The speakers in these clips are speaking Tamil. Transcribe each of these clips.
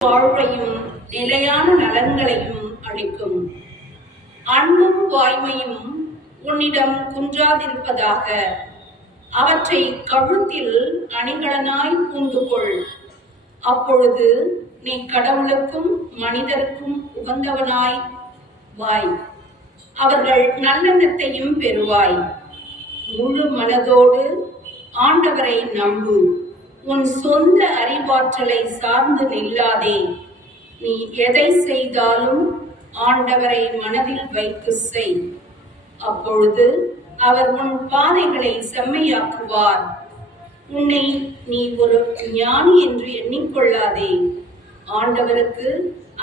வாழ்வையும் நிலையான நலன்களையும் அளிக்கும். அன்பும் வாய்மையும் உன்னிடம் குன்றாதிருப்பதாக. அவற்றை கழுத்தில் அணிகலனாய் பூண்டு கொள். அப்பொழுது நீ கடவுளுக்கும் மனிதருக்கும் உகந்தவனாய் வாய். அவர்கள் நல்லெண்ணத்தையும் பெறுவாய். முழு மனதோடு ஆண்டவரை நம்பு. உன் சொந்த அறிவாற்றலை சார்ந்து நில்லாதே. நீ எதை செய்தாலும் ஆண்டவரை மனதில் வைத்து செய். அப்பொழுது அவர் உன் பாதைகளை செம்மையாக்குவார். உன்னை நீ ஒரு ஞானி என்று எண்ணிக்கொள்ளாதே. ஆண்டவருக்கு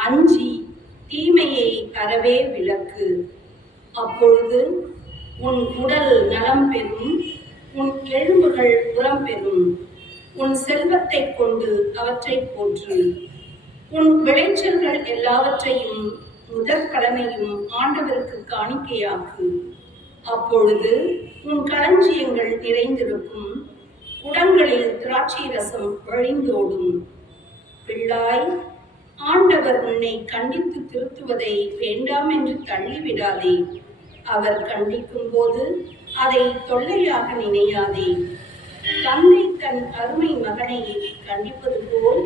அஞ்சி தீமையை அறவே விலக்கு. அப்பொழுது உன் உடல் நலம் பெறும், உன் எலும்புகள் உரம் பெறும். உன் செல்வத்தை கொண்டு அவற்றை போற்று. உன் விளைச்சல்கள் எல்லாவற்றையும் முதற்கடனையும் ஆண்டவருக்கு காணிக்கையாக்கு. அப்பொழுது உன் களஞ்சியங்கள் நிறைந்திருக்கும், குடங்களில் திராட்சை ரசம் வழிந்தோடும். பிள்ளாய், ஆண்டவர் உன்னை கண்டித்து திருத்துவதை வேண்டாம் என்று தள்ளிவிடாதே. அவர் கண்டிக்கும் போது அதை தொல்லையாக நினையாதே. தந்தை தன் அருமை மகனை கண்டிப்பது போல்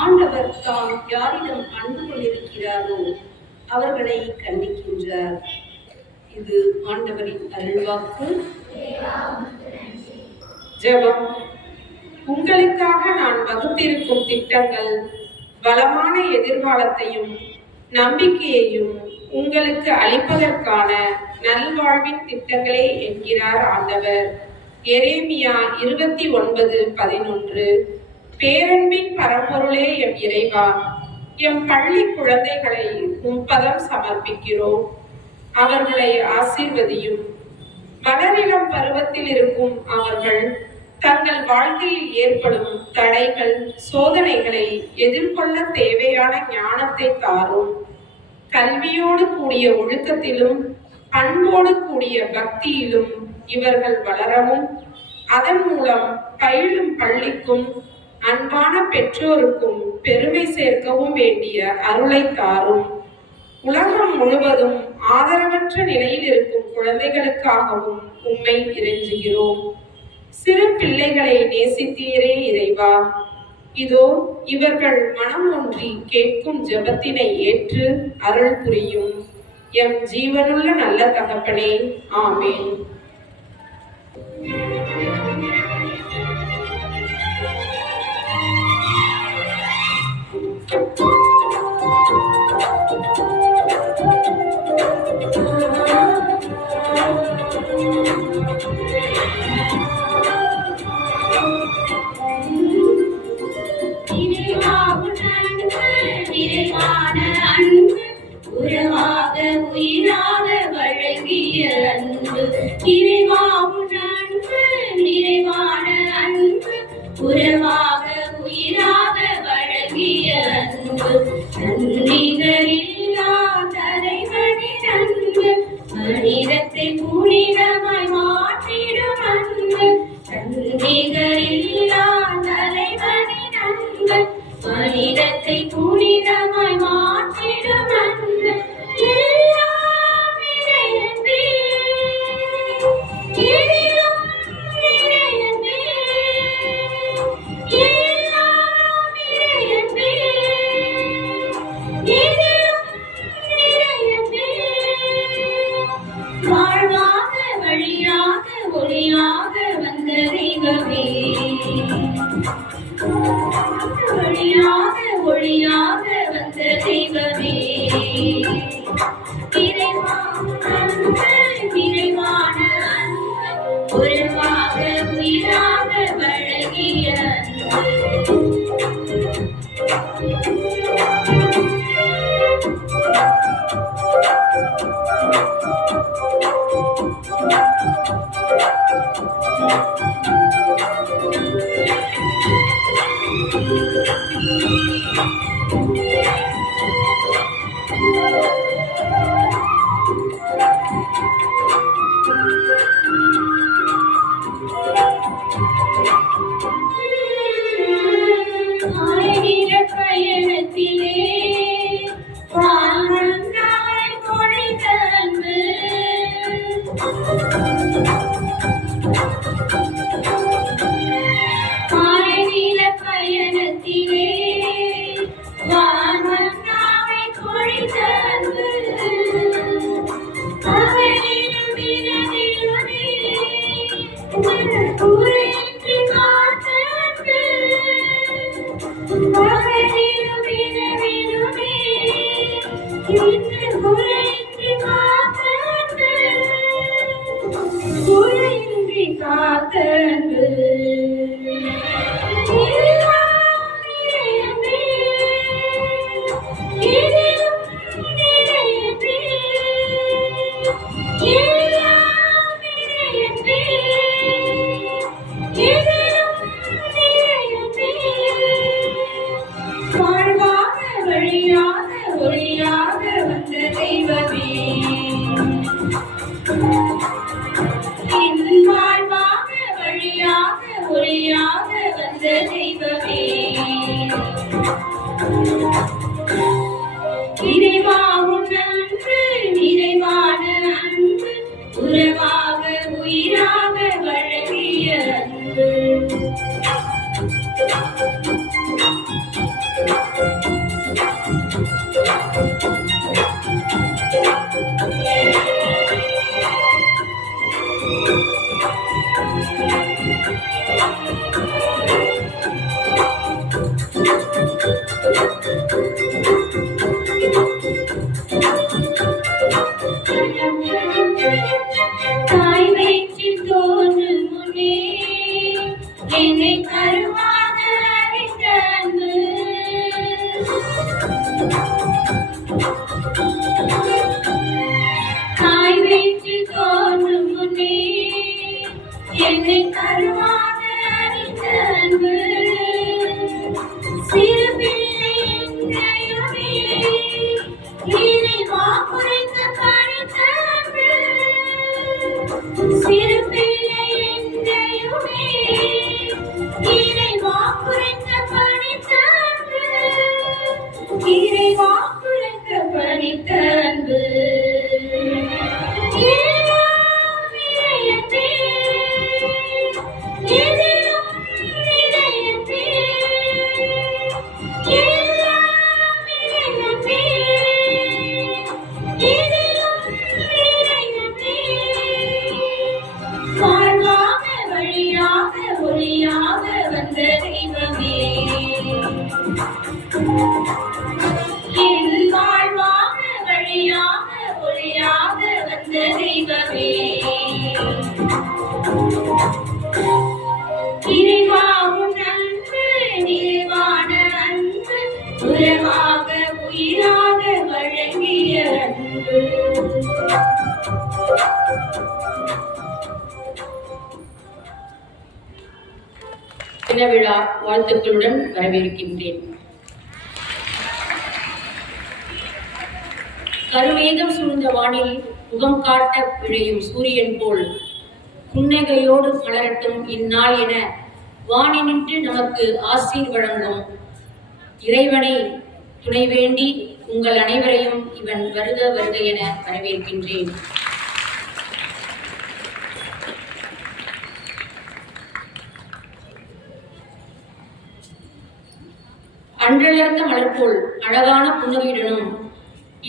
ஆண்டவர் தாம் யாரிடம் அன்பு கொண்டிருக்கிறாரோ அவர்களை கண்டிக்கின்றார். இது ஆண்டவரின் அருள்வாக்கு. ஜெபம். உங்களுக்காக நான் வகுத்திருக்கும் திட்டங்கள் வளமான எதிர்காலத்தையும் நம்பிக்கையையும் உங்களுக்கு அளிப்பதற்கான நல்வாழ்வின் திட்டங்களே என்கிறார் ஆண்டவர். எரேமியா 29:11. பேரன்பின் பரம்பொருளே எம் இறைவா, எம் பள்ளி குழந்தைகளை உம்பதம் சமர்ப்பிக்கிறோம். அவர்களை ஆசீர்வதியும். வளரிளம் பருவத்தில் இருக்கும் அவர்கள் தங்கள் வாழ்க்கையில் ஏற்படும் தடைகள், சோதனைகளை எதிர்கொள்ள தேவையான ஞானத்தை தாரும். கல்வியோடு கூடிய ஒழுக்கத்திலும் அன்போடு கூடிய பக்தியிலும் இவர்கள் வளரவும், அதன் மூலம் பயிலும் பள்ளிக்கும் அன்பான பெற்றோருக்கும் பெருமை சேர்க்கவும் வேண்டிய அருளை தாரும். உலகம் முழுவதும் ஆதரவற்ற நிலையில் இருக்கும் குழந்தைகளுக்காகவும் உம்மை இறைஞ்சுகிறோம். சிறு பிள்ளைகளை நேசித்தீரே இறைவா. இதோ இவர்கள் மனம் ஒன்றி கேட்கும் ஜெபத்தினை ஏற்று அருள் புரியும். எம் ஜீவனுள்ள நல்ல தகப்பனே, ஆமேன். உறவாக உயிராக வழங்கிய அன்பு இறைவாவும் அன்பு, நிறைவான அன்பு உறவாக உயிராக வழங்கிய அன்பு. நன்றிகளில்லா தலைவனின் அன்பு, மனிதத்தை புனிதமாய் மாற்றிடும் அன்பு. நன்றிகளில்லா தலைவனின் அன்பு, மனிதத்தை புனிதமாய் மாற்றிடும் அன்பு. எல்லாம் இறையன்பே, எதிலும் இறையன்பே, எல்லாம் இறையன்பே, எதிலும் இறையன்பே. வாழ்வாக வழியாக ஒளியாக வந்த தெய்வமே, வழியாக ஒளியாக வந்த தெய்வமே. இறைவான அன்பு, நிறைவான அன்பு உறவாக உயிராக வழங்கிய அன்பு. ஆயிர பயணத்தில் நிறைவாகும் நன்று நிறைவான அன்பு உறவாக உயிராக வழங்கிய அன்பு. தாய் வயிற்றில் தோன்றும் முன்னே என்னை கருவாக அறிந்த அன்பு. தாய் வயிற்றில் தோன்றும் முன்னே என்னை கருவாக அறிந்த அன்பு. சிறு பிள்ளை என்றையுமே இறைவா குறைந்த படித்த அன்பு. சிறு பிள்ளை என்றையுமே இறைவா குறைந்த படித்த அன்பு. இறைவா குறைந்த படித்த அன்பு. எல்லாம் இறையன்பே, எதிலும் இறையன்பே. எல்லாம் இறையன்பே, எதிலும் இறையன்பே. வாழ்வாக வழியாக ஒளியாக வந்த தெய்வமே, என் வாழ்வாக வழியாக ஒளியாக வந்த தெய்வமே. நிறைவாகும் நன்று நிறைவான அன்பு உறவாக உயிராக வழங்கிய அன்பு. தின விழா வாழ்த்துக்களுடன் வரவேற்கின்றேன். கருமேகம் சூழ்ந்த வானில் முகம் காட்ட விழையும் சூரியன் போல் புன்னகையோடு மலரட்டும் இந்நாள் என வானினின்று நமக்கு ஆசீர் வழங்கும் இறைவனை துணை வேண்டி உங்கள் அனைவரையும் இவன் வருக வருக என வரவேற்கின்றேன். அன்றளர்ந்த மலர் போல் அழகான புன்னகையுடனும்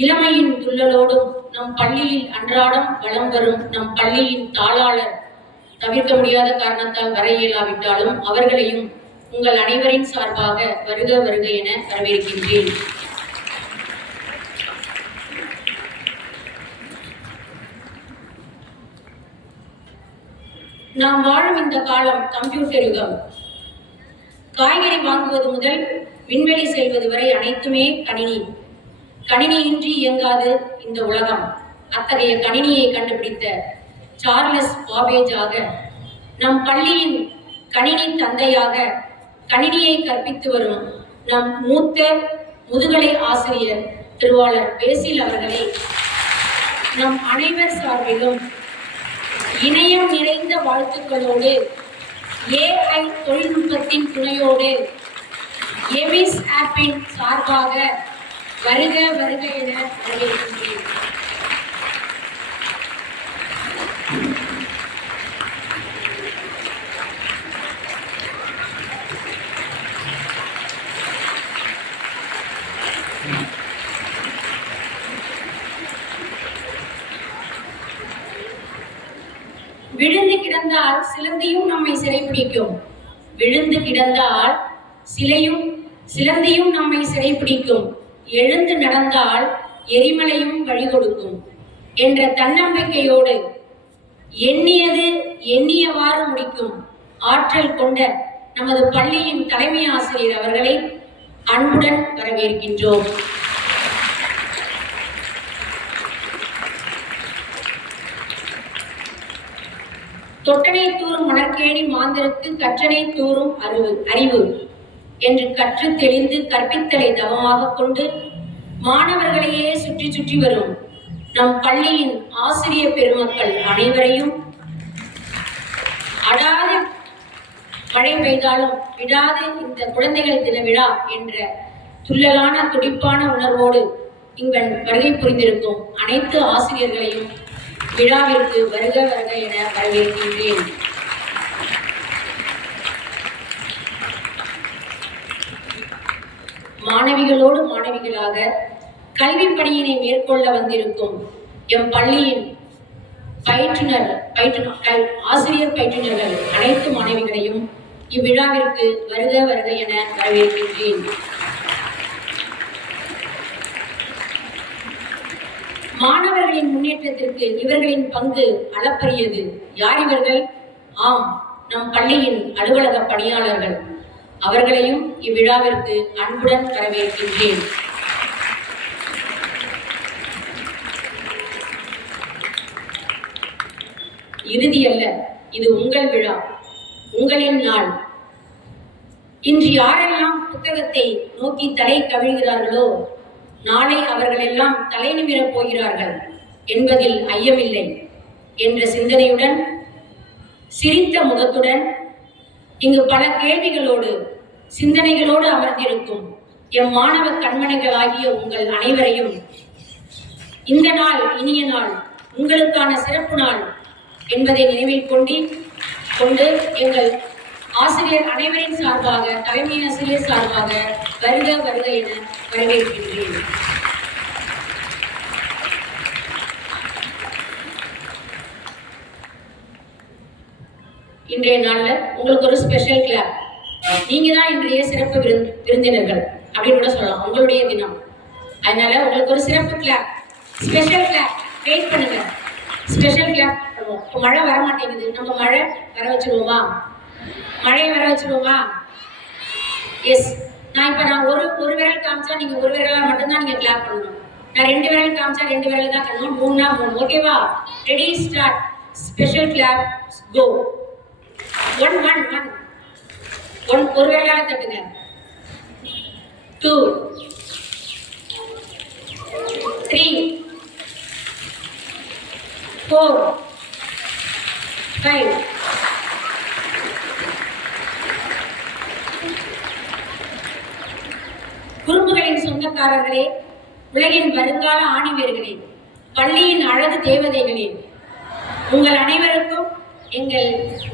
இளமையின் துள்ளலோடும் நம் பள்ளியில் அன்றாடம் வலம் வரும் நம் பள்ளியின் தாளாளர் தவிர்க்க முடியாத காரணத்தால் வர இயலாவிட்டாலும் அவர்களையும் உங்கள் அனைவரின் சார்பாக வருக வருக என வரவேற்கின்றேன். நாம் வாழும் இந்த காலம் கம்ப்யூட்டர் யுகம். காய்கறி வாங்குவது முதல் விண்வெளி செல்வது வரை அனைத்துமே கணினி. கணினியின்றி இயங்காது இந்த உலகம். அத்தகைய கணினியை கண்டுபிடித்த சார்லஸ் பாபேஜாக, நம் பள்ளியின் கணினி தந்தையாக கணினியை கற்பித்து வரும் நம் மூத்த முதுகலை ஆசிரியர் திருவாளர் பேசில் அவர்களை நம் அனைவர் சார்பிலும் இணையம் நிறைந்த வாழ்த்துக்களோடு AI தொழில்நுட்பத்தின் துணையோடு எமிஸ் ஆப்பின் சார்பாக வருக வருக என வரவேற்கின்றேன். விழுந்து கிடந்தால் சிலந்தியும் நம்மை சிறைப்பிடிக்கும். விழுந்து கிடந்தால் சிலந்தியும் நம்மை சிறைப்பிடிக்கும். எழுந்து நடந்தால் எரிமலையும் வழி கொடுக்கும் என்ற தன்னம்பிக்கையோடு எண்ணியது எண்ணியவாறு முடிக்கும் ஆற்றல் கொண்ட நமது பள்ளியின் தலைமை ஆசிரியர் அவர்களை அன்புடன் வரவேற்கின்றோம். தொட்டனை தூறும் மணற்கேணி மாந்தருக்கு கற்றனை தூறும் அறிவு என்று கற்று தெளிந்து கற்பித்தலை தவமாக கொண்டு மாணவர்களையே சுற்றி சுற்றி வரும் நம் பள்ளியின் ஆசிரியர் பெருமக்கள் அனைவரையும் அடாத மழை பெய்தாலும் விடாது இந்த குழந்தைகள் தின விழா என்ற துள்ளலான துடிப்பான உணர்வோடு இங்கன் வருகை புரிந்திருக்கும் அனைத்து ஆசிரியர்களையும் விழாவிற்கு வருக வருக என வரவேற்கின்றேன். மாணவிகளோடு மாணவிகளாக கல்வி பணியினை மேற்கொள்ள வந்திருக்கும் எம் பள்ளியின் ஆசிரியர் பயிற்றுனர்கள் அனைத்து மாணவிகளையும் இவ்விழாவிற்கு வருக வருக என வரவேற்கின்றேன். மாணவர்களின் முன்னேற்றத்திற்கு இவர்களின் பங்கு அளப்பரியது. யார் இவர்கள்? ஆம், நம் பள்ளியின் அலுவலக பணியாளர்கள். அவர்களையும் இவ்விழாவிற்கு அன்புடன் வரவேற்கின்றேன். இறுதி அல்ல, இது உங்கள் விழா, உங்களின் நாள். இன்று யாரெல்லாம் புத்தகத்தை நோக்கி தலை கவிழ்கிறார்களோ நாளை அவர்கள் எல்லாம் தலை நிமிரப் போகிறார்கள் என்பதில் ஐயமில்லை என்ற சிந்தனையுடன் சிரித்த முகத்துடன் இங்கு பல கேள்விகளோடு சிந்தனைகளோடு அமர்ந்திருக்கும் எம் மாணவ கண்மணிகளாகிய உங்கள் அனைவரையும் இந்த நாள் இனிய நாள், உங்களுக்கான சிறப்பு நாள் என்பதை நினைவில் கொண்டு எங்கள் ஆசிரியர் அனைவரின் சார்பாக, தலைமை ஆசிரியர் சார்பாக வருக வருக என வரவேற்கின்றேன். இன்றைய நாள்ல உங்களுக்கு ஒரு ஸ்பெஷல் கிளாப். நீங்க தான் இன்றைய சிறப்பு விருந்தினர்கள் அப்படின்னு கூட சொல்லலாம். உங்களுடைய தினம், அதனால உங்களுக்கு ஒரு சிறப்பு கிளாப், ஸ்பெஷல் கிளாப். வெயிட் பண்ணுங்க, ஸ்பெஷல் கிளாப் பண்ணுவோம். இப்போ மழை வர மாட்டேங்குது, நம்ம மழை வர வச்சிருவோமா? மழையை வர வச்சிருவோமா? எஸ். நான் ஒரு விரல் காமிச்சா நீங்க ஒரு விரலா மட்டும்தான் நீங்க கிளாப் பண்ணணும். நான் 2 விரல் காமிச்சா 2 விரல் தான் பண்ணணும். 3னா 3. ஓகேவா? Ready, start. ஸ்பெஷல் கிளாப், கோ. 1 1 1 ஒரு விரலால தட்டுங்க. 2 3 4 5 குறும்புகளின் சொந்தக்காரர்களே, உலகின் வருங்கால ஆணிவேர்களே, பள்ளியின் அழகு தேவதைகளே, உங்கள் அனைவருக்கும்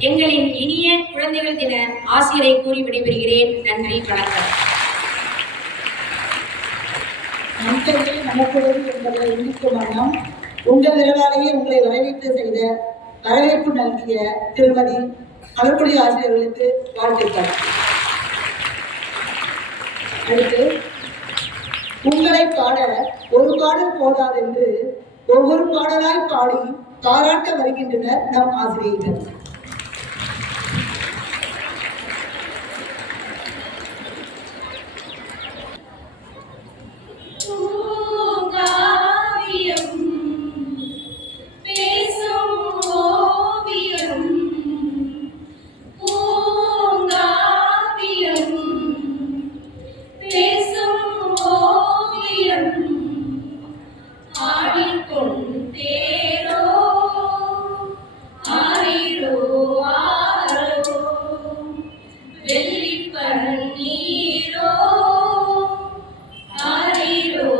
எங்களின் இனிய குழந்தைகள் தின ஆசிரியரை கூறி விடைபெறுகிறேன். நன்றி, வணக்கம். நண்பர்களே, நமக்குள்ளது என்பதை எண்ணிக்கும் வண்ணம் உங்கள் விரலாலேயே உங்களை வரவேற்பு நல்கிய திருமதி மலர்கொடி ஆசிரியர்களுக்கு வாழ்த்துக்கள். அடுத்து, உங்களை பாட ஒரு பாடல் போதாதென்று ஒவ்வொரு பாடலாய் பாடி பாராட்ட வருகின்றனர் நம் ஆசிரியர்கள். வெள்ளிப்பன்னீரோ ஆரிரோ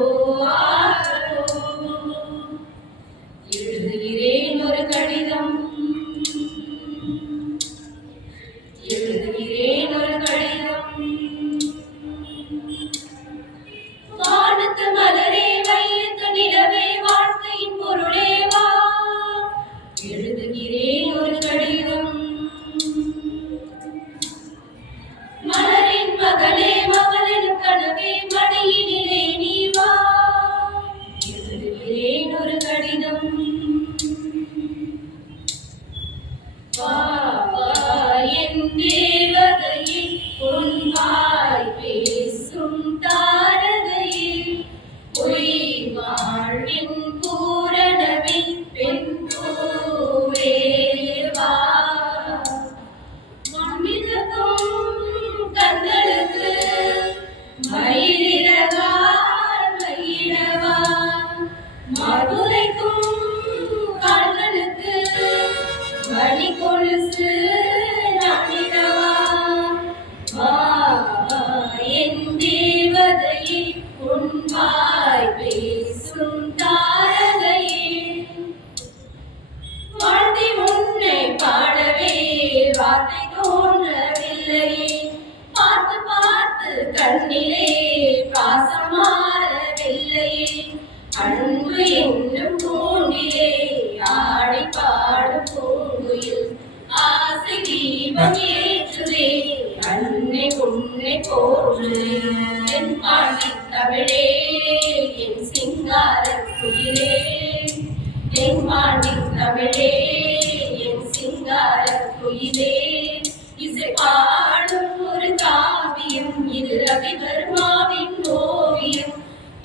தமிழே என் சிங்கார குயிலே தென்பாண்டி தமிழே என் சிங்கார குயிலே இசை பாடும் ஒரு காவியம் இது ரவிவர்மாவின் ஓவியம்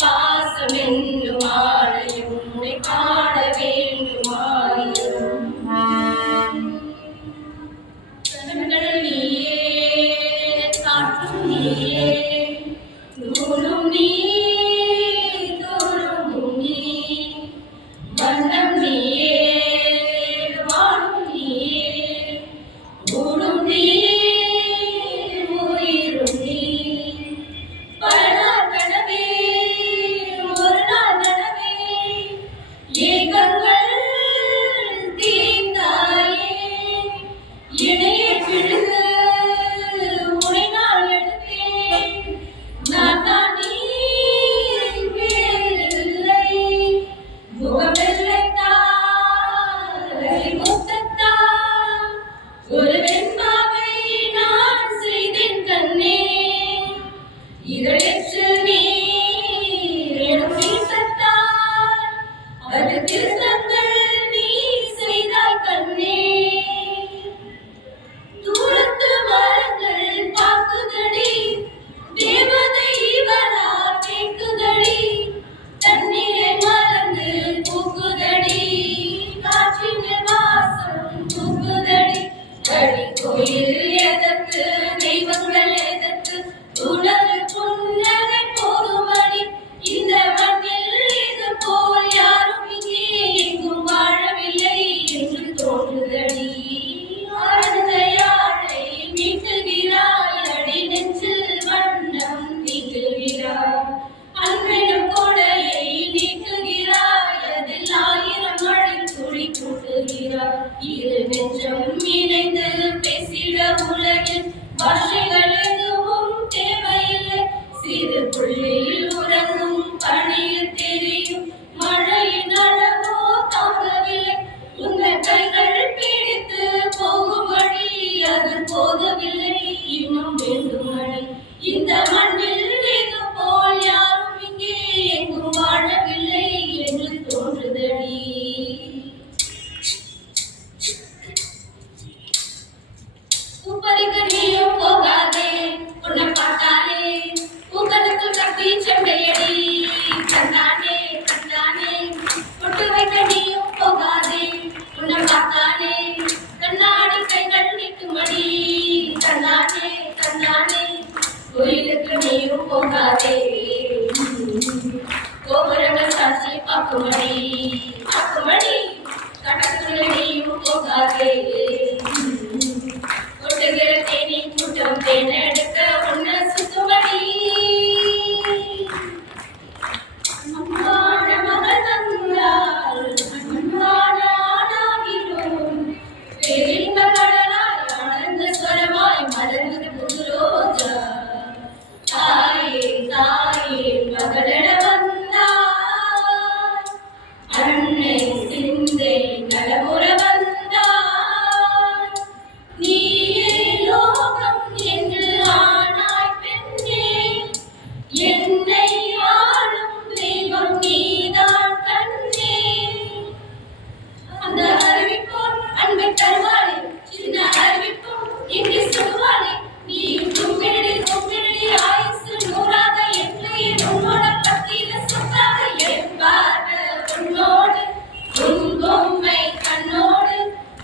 பாசம் என்னும் ஆலயம் உன்னை காண வேண்டும் ஆயிரம் கண்கள் நீயே காற்றும் நீயே தூணும் நீ தூணும் நீ வண்ணம் நீயே வாழும் நீயே ஊடும் நீ உயிரும் நீ பல நாள் கனவே ஒரு நாள் நனவே ஏகங்கள் தீர்ந்தாயே இணைய பிழுது உனை நான் எடுத்தேன் நான் தான் நீ வேறில்லை முகமெல்லைத்தாய் முத்தத்தாய் ஒரு வெண்பாவை நான் செய்தேன் கண்ணே இதழெற்று நீர் எனும் வீசத்தாய் அது திருத்தங்கள் நீ செய்தாய் கண்ணே தூரத்து மரங்கள் பாக்குதடி தேவதை இவரா கேக்குதடி தண்ணீரை மறந்து பூக்குதடி காற்றின் வாசம் தூக்குதடி அடி கோயில் எதற்கு தெய்வங்கள் எதற்கு உனது புன்னகை போதுமடி இந்த மண்ணில் இது போல் யாரும் இங்கே எங்கும் வாழவில்லை என்று தோன்றுதடி அழுதையாளை மீட்டுகிறாய் அடி நெஞ்சில் வண்ணம் தீட்டுகிறாய் அன்பெனும் கொடையை நீக்குகிறாய் அதில் ஆயிரம் மழை துளி கூட்டுகிறாய் இரு நெஞ்சம் இணைந்து பேசிட உலகில் பாஷைகள் எதுவும் தேவையில்லை சிறு புள்ளில் உறங்கும் பணியில் தெரியும் மழையின் அளவோ தாங்கவில்லை உங்கள் கைகள் பிடித்து போகும் வழி அது போதவில்லை இன்னும் வேண்டும் வழி இந்த மண்ணில் இது போல் யாரும் இங்கே எங்கும் வாழவில்லை என்று தோன்றுதடி பூப்பறிக்க நீயும் போகாதே உன்னை பார்த்தாலே பூக்களுக்கு கத்தி செண்டையடி கண்டானே கண்டானே பொட்டு வைக்க நீயும் போகாதே உன்னை பார்த்தாலே கண்ணாடி கைகள் நீட்டுமடி கண்டானே கண்டானே கோயிலுக்கு நீயும் போகாதே கோபுரங்கள் சாட்சி பார்க்குமடி பார்க்குமடி கடற்குள்ள நீயும் போகாதே கொட்டுகிற தேனி கூட்டம் தேனெடுக்க உன்னை சுத்துமடி அம்மான மகள் தந்தாள் அன்பான ஆனாகிறோம் பேரின்ப கடலாய் ஆனந்த ஸ்வரமாய் மலர்ந்தது புது ரோஜா தாயே தாயே மகளிட வந்தாள் அன்னை சிந்தை நலமுற வந்தாள் நீயே லோகம் என்று ஆனாய் பெண்ணே என்னை ஆளும் தெய்வம் நீதான் கண்ணே அந்த அறிவிப்போம் அன்பை தருவாளே சின்ன அறிவிப்போம் இங்கே சொல்வாளே நீ கும்பிடி கும்பிடி ஆயுசு நூறாக என்னையே உன்னோட பத்தியில சொத்தாக என் பார்வை உன்னோடு உன் பொம்மை கண்ணோடு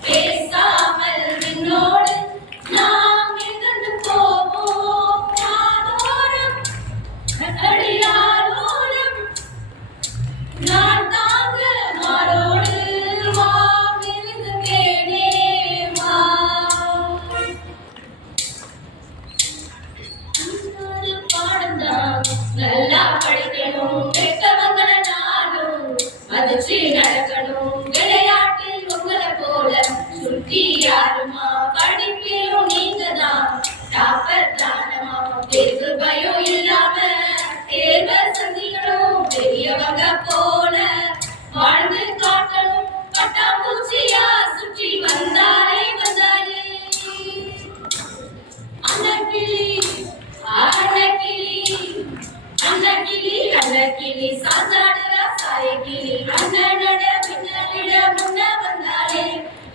பேசாமல் நின்னோடு நாம் எங்கண்டு போவோம் காதோரம் அடியாரோரம் நான் தாங்க மாறோடு வா விழுந்தேனே வா பாடந்தான் நல்லா படிக்கணும் பெற்றவங்க கிளி அல்ல கிளி சாஞ்சாடுறா சாய கிளி அண்ணனட பின்னலிட முன்ன வந்தாலே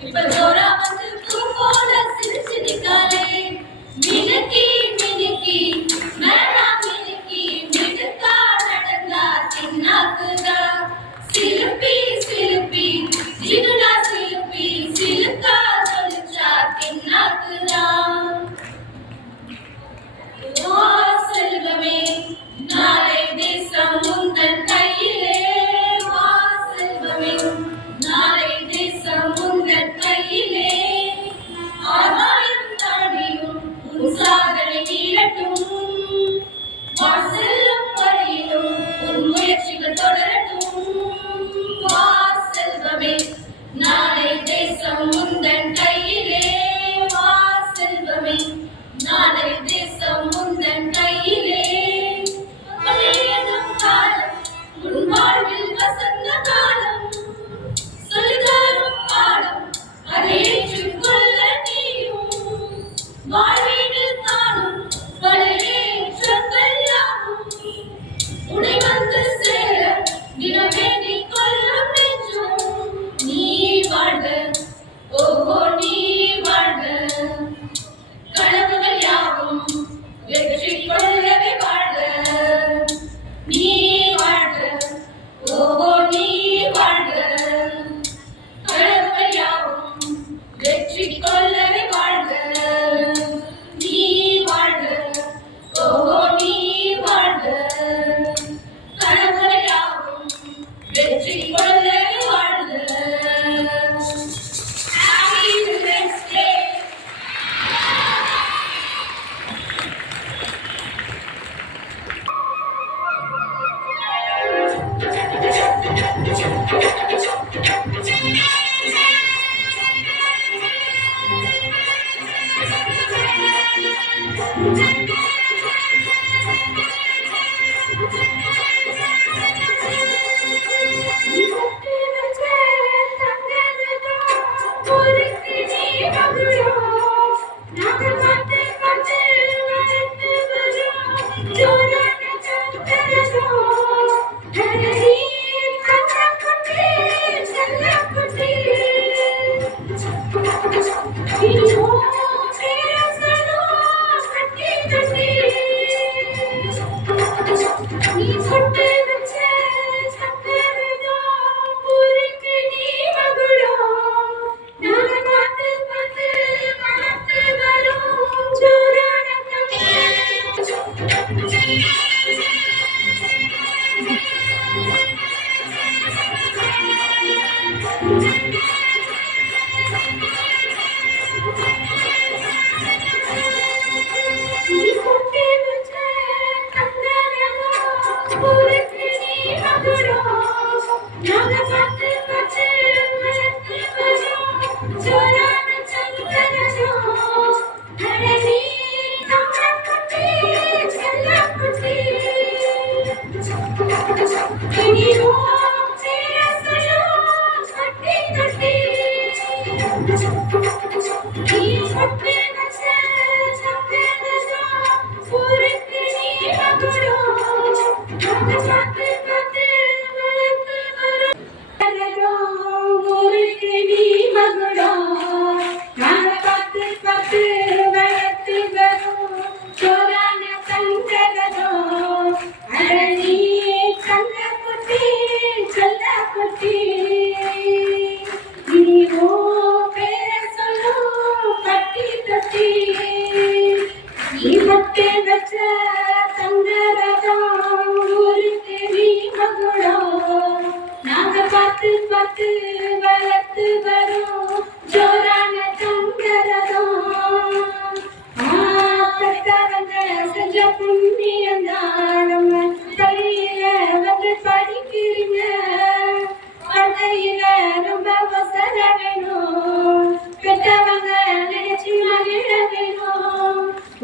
இப்ப ஜோரா வந்து பூ போல சிரிச்சு நிக்காலே மினுக்கி மினுக்கி மேடா மினுக்கி மினுக்கா நடந்தா சின்னாக்குதா சிலுப்பி சிலுப்பி ஜிகுனா சிலுப்பி சிலுக்கா சொல்லிச்சா தின்னாக்குதா ஓ செல்வமே நாளை தேசம் உந்தன் கையிலே வா செல்வமே நாளை தேசம் உந்தன் கையிலே ஆகாயம் தாண்டியும் உன் சாதனை நீளட்டும் வாழ் செல்லும் வரையிலும் உன் முயற்சிகள் தொடரட்டும் வா செல்வமே நாளை தேசம் உந்தன் கையிலே வா செல்வமே நாளை தேசம் உந்தன் கையிலே மழையெனும் காலம் உன் வாழ்வில் வசந்த காலம் சொல்லித்தரும் பாடம் அதை ஏற்றுக்கொள்ள நீயும் வாழ்வீட்டில் காணும் பல ஏற்றங்கள் யாவும் உன்னை வந்து சேர தினமே நீ கொள்ளும் நெஞ்சும் நீ வாழ்க ஓஹோ நீ வாழ்க கனவுகள் யாவும் வெற்றி கொள்ளவே வாழ்க நீ வாழ்க ஓஹோ நீ வாழ்க கனவுகள் யாவும் வெற்றி கொள்ளவே வாழ்க நீ வாழ்க ஓஹோ நீ வாழ்க கனவுகள் யாவும் வெற்றி கொள்ளவே வாழ்க Happy Women's Day!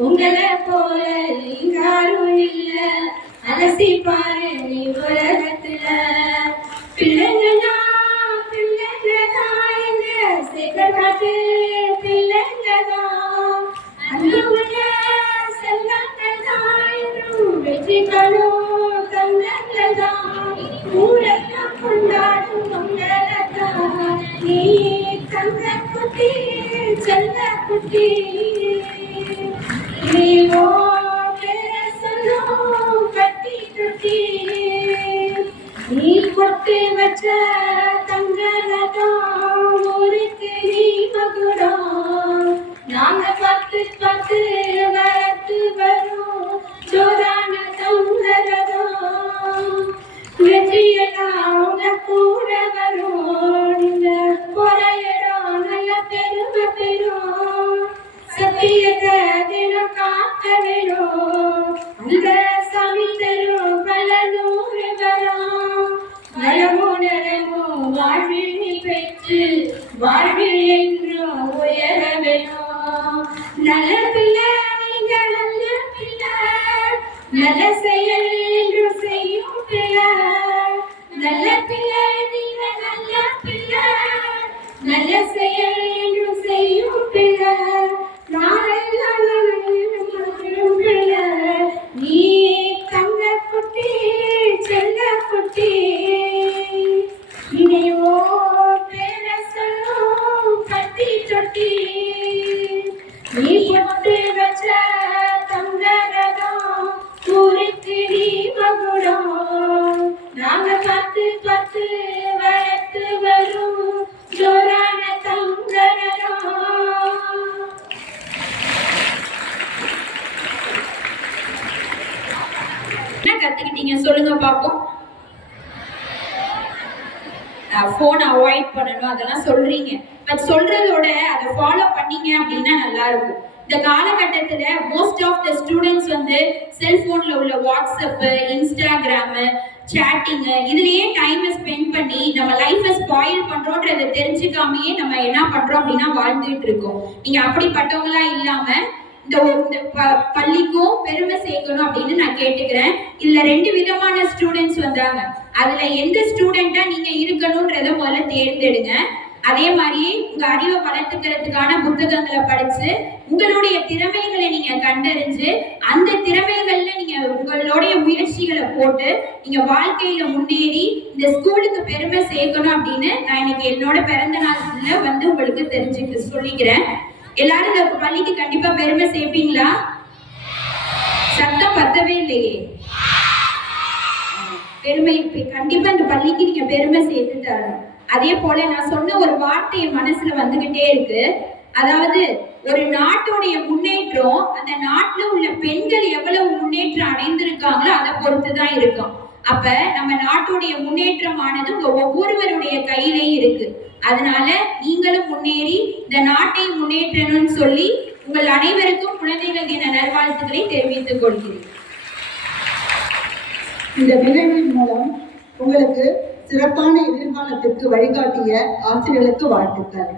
உங்களை போல யாரும் இல்ல அலசி பாரு நீ உலகத்துல பிள்ளைங்களா பிள்ளைங்களா எங்க சேர்க்காட்டு பிள்ளைங்களா அந்த உள்ள செல்லங்களா என்றும் வெற்றி காணும் தங்க நீ தங்க குட்டி செல்ல குட்டி நீ ஓ பேர சொல்லும் கட்டி கட்டி நீ கொட்டு வச்ச தங்க ரதம் ஊருக்கு நீ மகுடம் நாங்க பத்து பத்து வரத்து வரும் ஜோரான தங்க ரதம் வெற்றியெல்லாம் உங்க கூட வரும் நீங்க போற இடம் நல்ல பெருமை பெறும் சத்தியத்தை தினம் காக்க வேணும் அந்த சாமி தரும் பல நூறு வரும் நலமோ நலமோ வாழ்வில் நீ பெற்று வாழ்வில் என்றும் உயர வேணும் நல்ல பிள்ளை நீங்க நல்ல பிள்ளை நல்ல செயல் என்று செய்யும் பிள்ளை நல்ல பிள்ளை நீங்க நல்ல பிள்ளை நல்ல செயல் என்று செய்யும் பிள்ளை நாளெல்லாம் பிள்ளை நீ தங்க குட்டி செல்ல குட்டி இனியோ பேர சொல்லும் கட்டி தொட்டி நீ பொட்டு வச்ச தங்க ரதம் ஊருக்கு நீ மகுடம் நாங்க பத்து பத்து வளர்த்து வரும் ஜோரான தங்க ரதம். என்ன கத்துக்கிட்டீங்க சொல்லுங்க பாப்போம். போன் அவாய்ட் பண்ணணும் அதெல்லாம் சொல்றீங்க, பட் சொல்றதோட அதை ஃபாலோ பண்ணீங்க அப்படின்னா நல்லா இருக்கும். இந்த காலகட்டத்துல மோஸ்ட் ஆஃப் த ஸ்டூடெண்ட்ஸ் வந்து செல்போன்ல உள்ள வாட்ஸ்அப், இன்ஸ்டாகிராம், சேட்டிங் இதுலயே டைமை ஸ்பெண்ட் பண்ணி நம்ம லைஃபை ஸ்பாயில் பண்றோன்றதை தெரிஞ்சுக்காமயே நம்ம என்ன பண்றோம் அப்படின்னா வாழ்ந்துட்டு இருக்கோம். நீங்க அப்படிப்பட்டவங்களா இல்லாம இந்த பள்ளிக்கும் பெருமை சேர்க்கணும் அப்படின்னு நான் கேட்டுக்கிறேன். இதுல 2 விதமான ஸ்டூடெண்ட்ஸ் வந்தாங்க. அதுல எந்த ஸ்டூடெண்டா நீங்க இருக்கணும்ன்றத முதல்ல தேர்ந்தெடுங்க. அதே மாதிரி உங்க அறிவை வளர்த்துக்கிறதுக்கான புத்தகங்களை படிச்சு உங்களுடைய திறமைகளை நீங்க கண்டறிஞ்சு அந்த திறமைகள்ல நீங்க உங்களுடைய முயற்சிகளை போட்டு நீங்க வாழ்க்கையில முன்னேறி இந்த ஸ்கூலுக்கு பெருமை சேர்க்கணும் அப்படின்னு நான் இன்னைக்கு என்னோட பிறந்த நாள்ல வந்து உங்களுக்கு சொல்லிக்கிறேன். எல்லாரும் இந்த பள்ளிக்கு கண்டிப்பா பெருமை சேர்ப்பீங்களா? சத்தம் பத்தவே இல்லையே. பெருமை கண்டிப்பா இந்த பள்ளிக்கு நீங்க பெருமை சேர்த்து தரணும். அதே போல நான் சொன்ன ஒரு வார்த்தை என் மனசுல வந்துகிட்டே இருக்கு. அதாவது ஒரு நாட்டுடைய முன்னேற்றம் அந்த நாட்டுல உள்ள பெண்கள் எவ்வளவு முன்னேற்றம் அடைந்திருக்காங்களோ அதை பொறுத்துதான் இருக்கும். அப்ப நம்ம நாட்டுடைய முன்னேற்றமானது ஒவ்வொருவருடைய கையிலையும் இருக்கு. அதனால நீங்களும் முன்னேறி இந்த நாட்டை முன்னேற்றணும்னு சொல்லி உங்கள் அனைவருக்கும் குழந்தைகள் தின நல்வாழ்த்துக்களை தெரிவித்துக் கொள்கிறேன். இந்த நிகழ்வின் மூலம் உங்களுக்கு சிறப்பான எதிர்காலத்திற்கு வழிகாட்டிய ஆசிரியர்களுக்கு வாழ்த்துக்கள்.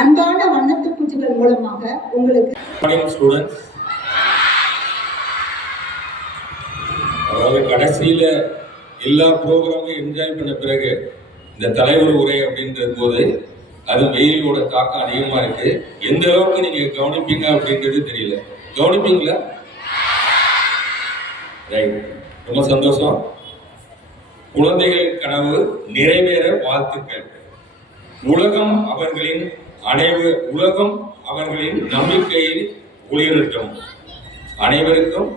அன்பான வண்ணத்து பூச்சிகள் மூலமாக உங்களுக்கு அதாவது கடைசியில எல்லா ப்ரோக்ராமும் என்ஜாய் பண்ண பிறகு இந்த தலைவர் உரை அப்படின்ற போது அது வெயிலோட தாக்கம் அதிகமா இருக்கு. எந்த அளவுக்கு நீங்க கவனிப்பீங்க அப்படின்றது தெரியல. கவனிப்பீங்களா? ரைட், ரொம்ப சந்தோஷம். குழந்தைகளின் கனவு நிறைவேற வாழ்த்துக்கள். உலகம் அவர்களின் நம்பிக்கையில் ஒளிரட்டும். அனைவருக்கும்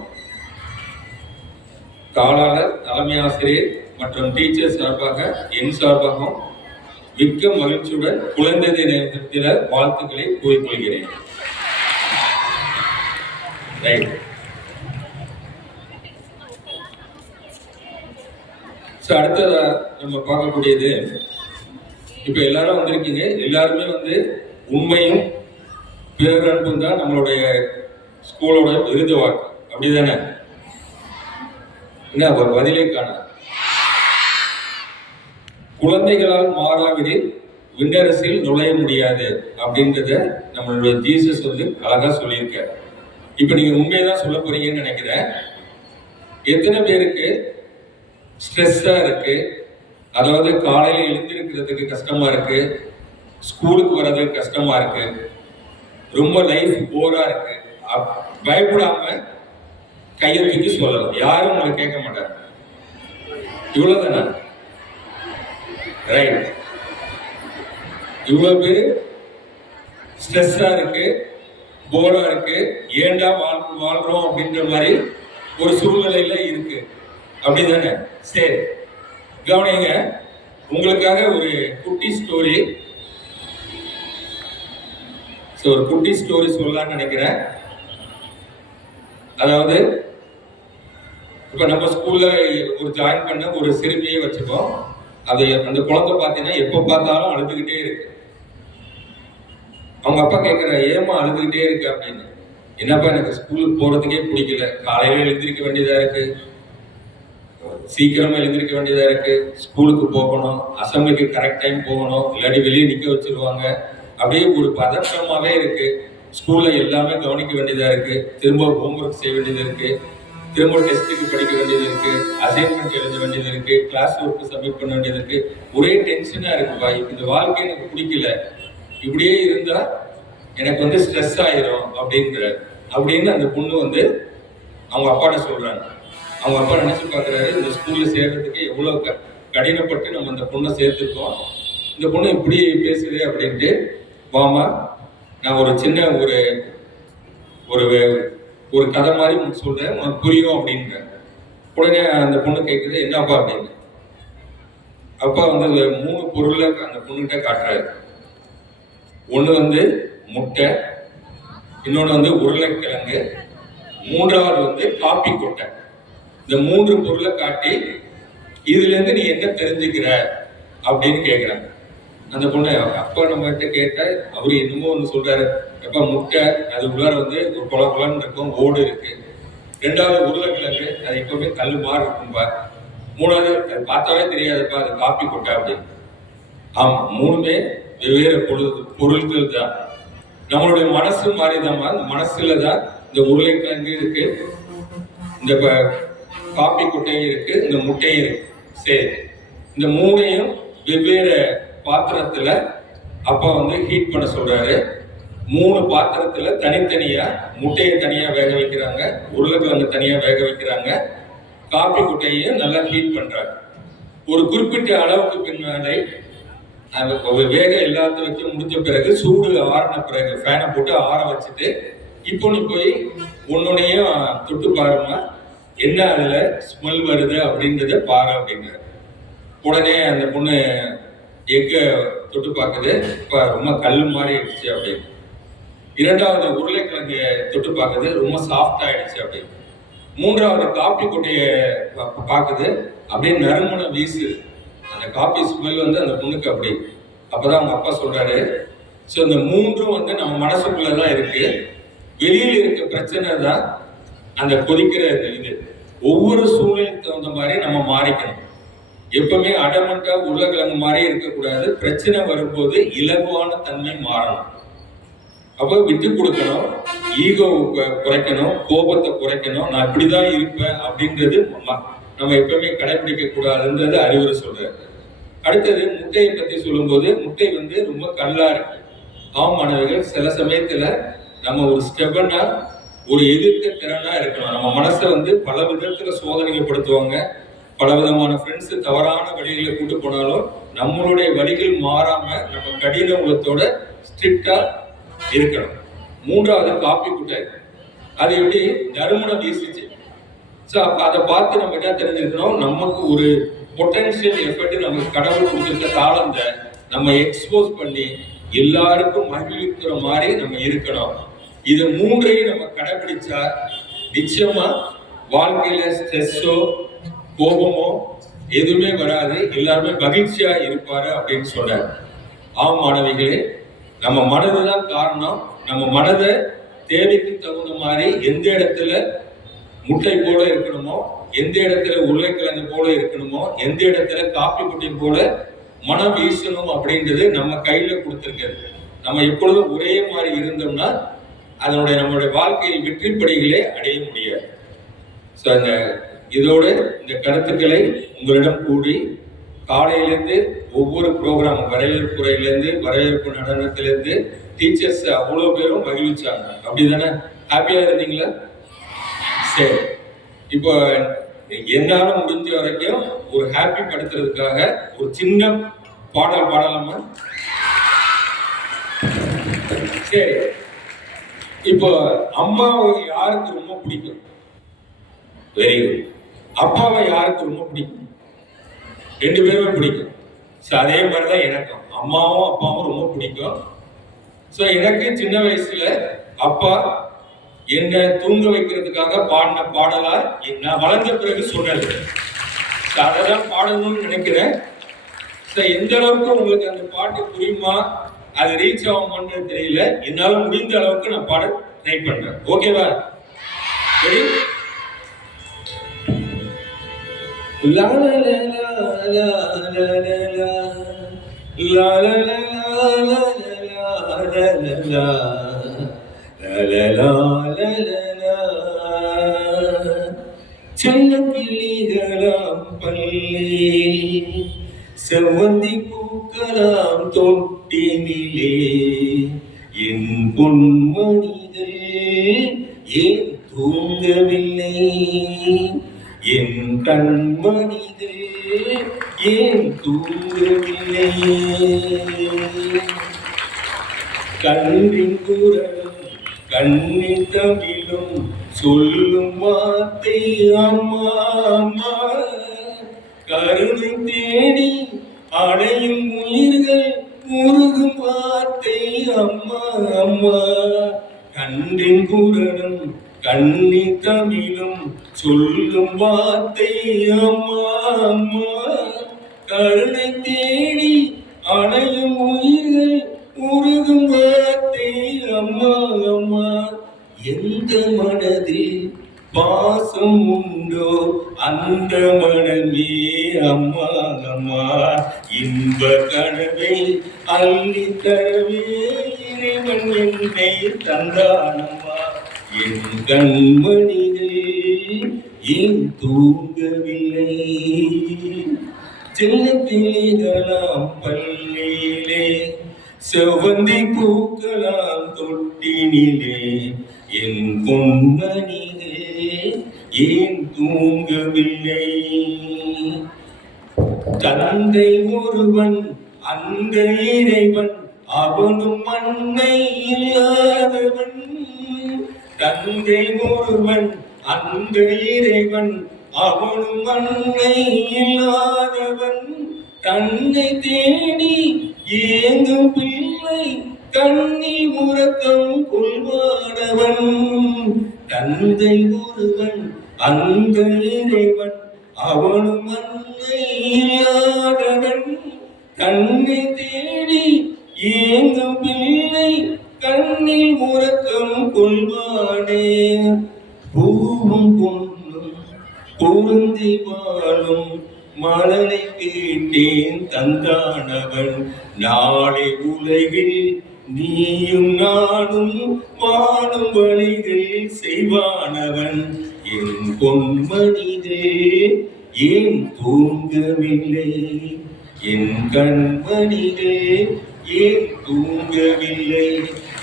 காலாளர், தலைமை ஆசிரியர் மற்றும் டீச்சர் சார்பாக என் சார்பாகவும் மிக்க மகிழ்ச்சியுடன் குழந்தை தின வாழ்த்துக்களை கூறிக்கொள்கிறேன். ரைட். அடுத்ததா நம்ம பார்க்கக்கூடியது, இப்ப எல்லாரும் வந்திருக்கீங்க. எல்லாருமே வந்து உண்மையும் பேரன்பும் தான் நம்மளுடைய ஸ்கூலோட விருது வாக்கு, அப்படிதானே? என்ன பதிலே காண. குழந்தைகளால் மாறாவிடில் விண்ணரசில் நுழைய முடியாது அப்படின்றத நம்மளுடைய ஜீசஸ் வந்து அழகா சொல்லியிருக்காரு. இப்ப நீங்க உண்மையதான் சொல்ல போறீங்கன்னு நினைக்கிறேன். எத்தனை பேருக்கு ஸ்ட்ரெஸ்ஸா இருக்கு, அதாவது காலையில எழுந்திருக்கிறதுக்கு கஷ்டமா இருக்கு, ஸ்கூலுக்கு வர்றதுக்கு கஷ்டமா இருக்கு, ரொம்ப லைஃப் போரா இருக்கு, பயப்படாம கையை தூக்கி சொல்லலாம். யாரும் உங்களை கேட்க மாட்டாங்க. இவ்வளவுதானே? ரைட். இவ்வளவு பேர் ஸ்ட்ரெஸ்ஸா இருக்கு, போரா இருக்கு, ஏண்டா வாழ்றோம் அப்படின்ற மாதிரி ஒரு சூழ்நிலையில இருக்கு, அப்படிதானே? சரி, கவனிங்க. உங்களுக்காக ஒரு குட்டி ஸ்டோரி சொல்லலாம்னு நினைக்கிறேன். அதாவது இப்ப நம்ம ஸ்கூல்ல ஒரு ஜாயின் பண்ண ஒரு சிறுமியை வச்சுக்கோம். அது அந்த குழந்தை பார்த்தீங்கன்னா எப்போ பார்த்தாலும் அழுதுகிட்டே இருக்கு. அவங்க அப்பா கேட்கிற, ஏமா அழுதுகிட்டே இருக்கு அப்படின்னு. என்னப்பா, எனக்கு ஸ்கூலுக்கு போறதுக்கே பிடிக்கல, காலையில எழுந்திருக்க வேண்டியதா இருக்கு, சீக்கிரமா எழுந்திருக்க வேண்டியதா இருக்கு, ஸ்கூலுக்கு போகணும், அசம்பிளிக்கு கரெக்ட் டைம் போகணும், இல்லாட்டி வெளியே நிக்க வச்சிருவாங்க, அப்படியே ஒரு பதற்றமாவே இருக்கு. ஸ்கூல்ல எல்லாமே கவனிக்க வேண்டியதா இருக்கு, திரும்ப ஹோம்ஒர்க் செய்ய வேண்டியது இருக்கு, திரும்ப டெஸ்ட்டுக்கு படிக்க வேண்டியது இருக்கு, அசைன்மெண்ட் எழுத வேண்டியது இருக்கு, கிளாஸ் ஒர்க் சப்மிட் பண்ண வேண்டியது இருக்கு, ஒரே டென்ஷனா இருக்குப்பா, இந்த வாழ்க்கை எனக்கு பிடிக்கல, இப்படியே இருந்தா எனக்கு வந்து ஸ்ட்ரெஸ் ஆயிரும் அப்படின்னு அந்த பொண்ணு வந்து அவங்க அப்பாட்ட சொல்றாங்க. அவங்க அப்பா நினைச்சு பாக்குறாரு, இந்த ஸ்கூல்ல சேர்றதுக்கு எவ்வளவு கடினப்பட்டு நம்ம அந்த பொண்ணை சேர்த்துருக்கோம், இந்த பொண்ணு இப்படி பேசுது அப்படின்ட்டு, வாமா நான் ஒரு சின்ன ஒரு ஒரு ஒரு கதை மாதிரி உங்களுக்கு சொல்றேன், உனக்கு புரியும் அப்படின்ற. உடனே அந்த பொண்ணு கேட்குது, என்னப்பா அப்படின்னு. அப்பா வந்து 3 பொருளை அந்த பொண்ணுகிட்ட காட்டுறாரு. ஒண்ணு வந்து முட்டை, இன்னொன்று வந்து உருளைக்கிழங்கு, 3வது வந்து காப்பி கொட்டை. இந்த 3 பொருளை காட்டி இதுல இருந்து நீ என்ன தெரிஞ்சுக்கிற அப்படின்னு கேட்கிறாங்க. அந்த பொண்ணு அப்பா நம்ம கிட்ட கேட்ட அவரு என்னமோ ஒன்று சொல்றாரு, எப்ப முட்டை அது உள்ளார வந்து ஒரு குளன்னு இருக்கும், ஓடு இருக்கு, 2வது உருளைக்கிழங்கு அது எப்பவுமே கல் மாதிரி இருக்கும்பா, 3வது அது பார்த்தாவே தெரியாதுப்பா அது காப்பி கொட்டை அப்படின்னு. ஆமா, 3மே வெவ்வேறு பொருட்கள் தான். நம்மளுடைய மனசு மாதிரிதான், அந்த மனசுல தான் இந்த உருளைக்கிழங்கு இருக்கு, இந்த காப்பி கொட்டையும் இருக்கு, இந்த முட்டையும் இருக்கு. சரி, இந்த 3ஐயும் வெவ்வேறு பாத்திரத்துல அப்பா வந்து ஹீட் பண்ண சொல்றாரு. 3 பாத்திரத்துல தனித்தனியா முட்டையை தனியா வேக வைக்கிறாங்க, உருளைக்கிழங்கு தனியா வேக வைக்கிறாங்க, காப்பி கொட்டையையும் நல்லா ஹீட் பண்றாங்க. ஒரு குறிப்பிட்ட அளவுக்கு பின்னாலே வேக எல்லாத்தையும் வச்சு முடிஞ்ச பிறகு, சூடு ஆறின பிறகு ஃபேனை போட்டு ஆற வச்சுட்டு, இப்போ நீ போய் ஒன்னொன்னையும் தொட்டு பாருமா, என்ன அதுல ஸ்மெல் வருது அப்படின்றத பாரு அப்படிங்கிற. உடனே அந்த பொண்ணு எக்க தொட்டு பார்க்குது, இப்ப ரொம்ப கல் மாதிரி ஆயிடுச்சு அப்படின்னு. 2வது உருளைக்கிழங்கு தொட்டு பார்க்குது, ரொம்ப சாஃப்ட் ஆயிடுச்சு அப்படின்னு. 3வது காப்பி கொட்டையை பார்க்குது, அப்படியே நறுமணம் வீசுது, அந்த காப்பி ஸ்மெல் வந்து அந்த பொண்ணுக்கு அப்படி. அப்பதான் அவங்க அப்பா சொல்றாரு, ஸோ இந்த 3ம் வந்து நம்ம மனசுக்குள்ளதான் இருக்கு, வெளியில் இருக்க பிரச்சனை தான் அந்த கொதிக்கிற இது. ஒவ்வொரு சூழ்நிலைக்கு தகுந்த மாதிரி நம்ம மாறிக்கணும். எப்பவுமே அடமண்டா உருளைக்கிழங்கு மாதிரி இருக்கக்கூடாது. பிரச்சனை வரும்போது இலகுவான தன்மை மாறணும். அப்போ விட்டு கொடுக்கணும், ஈகோ குறைக்கணும், கோபத்தை குறைக்கணும், நான் இப்படிதான் இருப்பேன் அப்படின்றது நம்ம எப்பவுமே கடைபிடிக்க கூடாதுன்றது அறிவுரை சொல்றாரு. அடுத்தது முட்டையை பத்தி சொல்லும்போது, முட்டை வந்து ரொம்ப கல்லா இருக்கு. மாணவர்கள் சில சமயத்துல நம்ம ஒரு ஸ்டெபனா, ஒரு எதிர்க்க திறனா இருக்கணும். நம்ம மனசை வந்து பல விதத்துல சோதனைப்படுத்துவாங்க, பல விதமான ஃப்ரெண்ட்ஸ் தவறான வழிகளை கூட்டு போனாலும் நம்மளுடைய வழிகள் மாறாம நம்ம கடின உள்ளத்தோட ஸ்ட்ரிக்டா இருக்கணும். 3வது காப்பி குட்டை, அது எப்படி நறுமணம் வீசிச்சு. ஸோ அதை பார்த்து நம்ம என்ன தெரிஞ்சுக்கணும், நமக்கு ஒரு பொட்டன்ஷியல் எஃபர்ட் நமக்கு கடவுள் கொடுத்துருக்க தாளத்தை நம்ம எக்ஸ்போஸ் பண்ணி எல்லாருக்கும் மகிழ்விக்கிற மாதிரி நம்ம இருக்கணும். இது 3ஐயும் நம்ம கடைபிடிச்சா நிச்சயமா வாழ்க்கையில ஸ்ட்ரெஸ்ஸோ கோபமோ எதுவுமே வராது, எல்லாருமே மகிழ்ச்சியா இருப்பாரு அப்படின்னு சொல்றாரு. மாணவிகளே, நம்ம மனதுதான் காரணம். நம்ம மனதை தேவைக்கு தகுந்த மாதிரி எந்த இடத்துல முட்டை போல இருக்கணுமோ, எந்த இடத்துல உருளைக்கிழங்கு போல இருக்கணுமோ, எந்த இடத்துல காப்பி குட்டை போல மனம் வீசணும் அப்படின்றது நம்ம கையில கொடுத்துருக்கிறது. நம்ம எப்பொழுதும் ஒரே மாதிரி இருந்தோம்னா நம்மளுடைய வாழ்க்கையில் வெற்றி படிகளே அடைய முடியாது. ஸோ இதோடு இந்த கருத்துக்களை உங்களிடம் கூடி காலையிலேருந்து ஒவ்வொரு ப்ரோக்ராம், வரவேற்புரையிலேருந்து வரவேற்பு நடனத்திலேருந்து டீச்சர்ஸ் அவ்வளோ பேரும் மகிழ்ச்சாங்க. அப்படி தானே? ஹாப்பியாக இருந்தீங்களா? சரி, இப்போ என்னால முடிஞ்ச வரைக்கும் ஒரு ஹாப்பி படுத்துறதுக்காக ஒரு சின்ன பாடல் பாடலாமா? சரி, இப்போ அம்மாவை யாருக்கு ரொம்ப பிடிக்கும்? Very good. அப்பாவை யாருக்கு ரொம்ப பிடிக்கும்? 2 பேருமே பிடிக்கும். ஸோ அதே மாதிரி தான் எனக்கும் அம்மாவும் அப்பாவும் ரொம்ப பிடிக்கும். ஸோ எனக்கு சின்ன வயசுல அப்பா என்னை தூங்க வைக்கிறதுக்காக பாடின பாடலா நான் வளர்ந்த பிறகு சொன்னது. ஸோ அதை தான் பாடணும்னு நினைக்கிறேன். ஸோ எந்த அளவுக்கு உங்களுக்கு அந்த பாட்டு புரியுமா, அது ரீச் ஆகுமான்னு தெரியல. என்னால் முடிந்த அளவுக்கு நான் பாட ட்ரை பண்றேன். ஓகேவா? சரி. La la la la la la la la la la la la la la la செல்லக்கிளிகளாம் பல்லில் செவ்வந்தி பூக்கலாம் தொட்டினிலே என் பொன்மணிகள் ஏன் தூங்கவில்லை, என் கண்மணிகள் ஏன் தூங்கவில்லை. கண்ணின் குரலும் கண்ணின் தமிழும் சொல்லும் வார்த்தை அம்மா அம்மா. கருணை தேடி அடையும் உயிர்கள் முருகும் வார்த்தை அம்மா அம்மா. கண்ணின் குரலும் கண்ணி தமிழும் சொல்லும் வார்த்தை அம்மா அம்மா. கருணை தேடி அணையும் உயிர்கள் உருகும் வார்த்தை அம்மா அம்மா. எந்த மனதில் பாசம் உண்டோ அந்த மனமே அம்மா அம்மா. இன்ப கனவை அள்ளி தரவே இறைவன் என்னை தந்தானம்மா. என் கண்மணிகள் ஏன் தூங்கவில்லை, செல்லக்கிளிகளாம் பல்லிலே செவ்வந்தி பூக்கலாம் தொட்டினிலே என் பொன்மணிகள் ஏன் தூங்கவில்லை. தந்தை ஒருவன் அந்த இறைவன் அவனும் அன்னை இல்லாதவன். தந்தை ஒருவன் அந்த இறைவன் அவனும் அன்னை இல்லாதவன். தன்னை தேடி ஏங்கும் பிள்ளை கண்ணில் உறக்கம் கொள்வானவன். தந்தை ஒருவன் அந்த இறைவன் அவனும் அன்னை இல்லாதவன். தன்னை தேடி ஏங்கும் பிள்ளை கண்ணில் உறக்கம் கொள்வானே. பூவும் பொன்னும் பொருந்தி வாழும் மலரை கேட்டேன் தந்தானவன். நாளை உலகில் நீயும் நானும் வாழும் வழிகள் செய்வானவன். என் பொன்மணிகளே ஏன் தூங்கவில்லை, என் கண்மணிகளே ஏன் தூங்கவில்லை.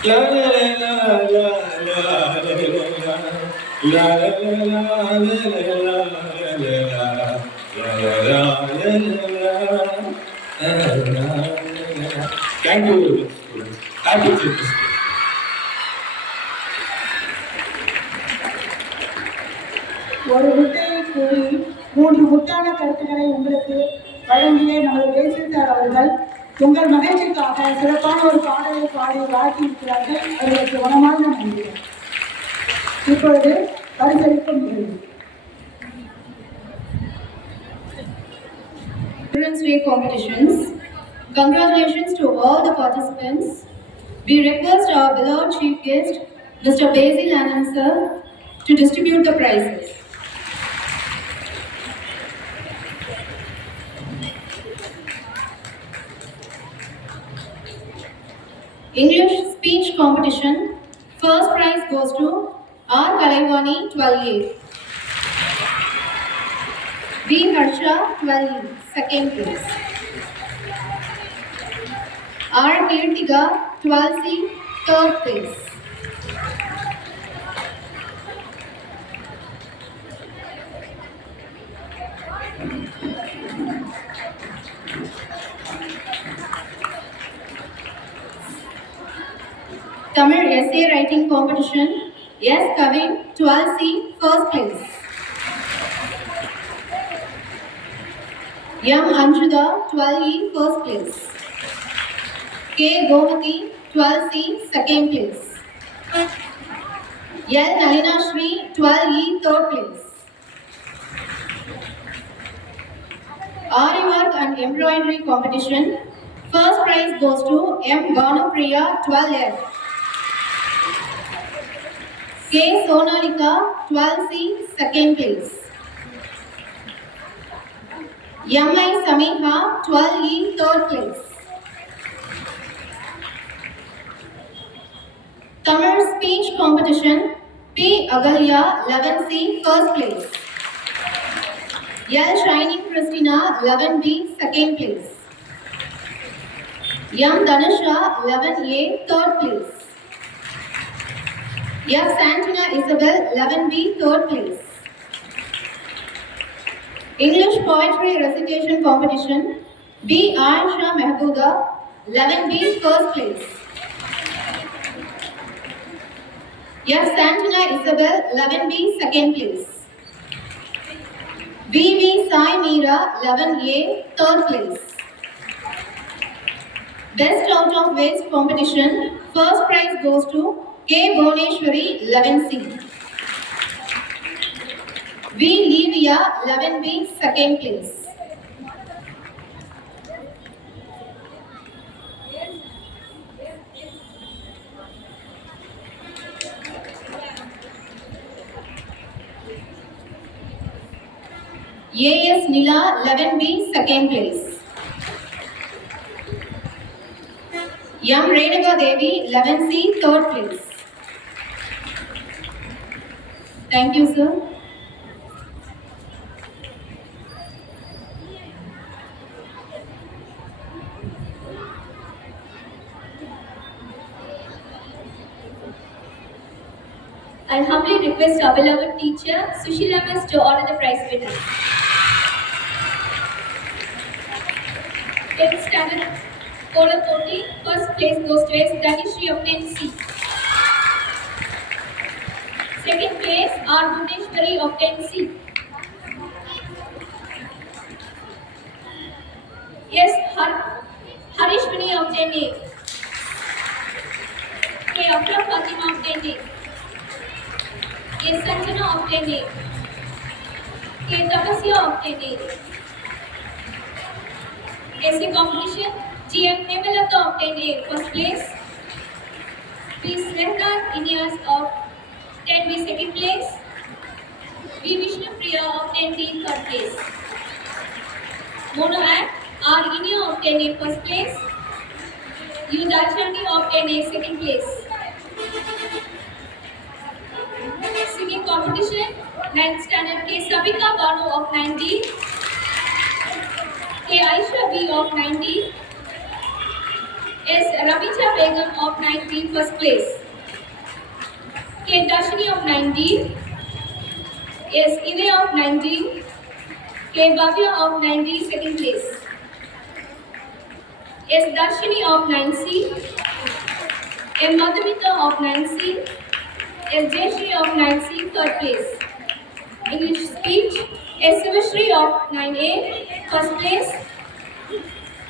லா லா லா லா லா லா லா லா. Thank you, students. Thank you, students. ஒரு முட்டையை கூறி 3 முட்டான கருத்துக்களை உங்களுக்கு வழங்கிய நமது பேசிய சார் அவர்கள் உங்கள் மகிழ்ச்சிக்காக சிறப்பான ஒரு பாடலை பாடி வாழ்த்தியிருக்கிறார்கள். அவர்களுக்கு மனமார்ந்த நன்றி. இப்பொழுது பரிசளிக்கும் நிகழ்வு. Children's Day competitions. Congratulations to all the participants. We request our beloved chief guest, Mr. Basil Anand sir, to distribute the prizes. English speech competition. First prize goes to R. Kalaivani, 12A. B. Harsha, 12E, second place. R. Kirtiga, 12C, third place. Essay Writing Competition, S. Kavin, 12C, first place. M. Anjuda, 12E, first place. K. Gomati, 12C, second place. L. Nalina Shri, 12E, third place. Ari Work and Embroidery Competition, first prize goes to M. Bhanupriya, 12F. K. Sonalika, 12C, second place. M.I. Samiha, 12E, third place. Tamil Speech Competition, P. Agalya, 11C, first place. L. Shining Christina, 11B, second place. M. Dhanusha, 11A, third place. F. Santina Isabel, 11B, third place. English Poetry Recitation Competition, B. Aisha Mehbooda, 11B, first place. F. Santina Isabel, 11B, second place. V.V. Sai Meera, 11A, third place. Best Out of Waste Competition, first prize goes to K. Bhuneshwari, 11C. V. Livia, 11B, second place. A.S. Nila, 11B, second place. M. Renuka Devi, 11C, third place. Thank you, sir. I humbly request our beloved teacher, Sushila Miss, to honor the prize winner. 10th standard Kola Koti, first place goes to S. Dhanishri of 10C. Second place, R. Bhuneshwari of 10C. Yes, Harishwani of 10A. K. Akram Fatima of 10A. K. Sanjana of 10A. K. Tapasya of 10A. Essay competition, GM Hemalata of 10A, first place. P. Sneha Inyas of 10B, second place. V. Vishnu Priya of 10D, third place. Mono Act, R. Inya of 10A, first place. U. Dalchandi of 10A, second place. Singing competition, 9th standard K. Sabika Banu of 9D. K. Aisha B of 9D. S. Rabicha Begum of 9D, first place. K. Dashini of 9D. S. Ine of 9D. K. Bhavya of 9D, second place. S. Darshini of 9C. M. Madhumita of 9C. S. Jayashri of 9C, third place. English speech, S. Sivashri of 9A, first place.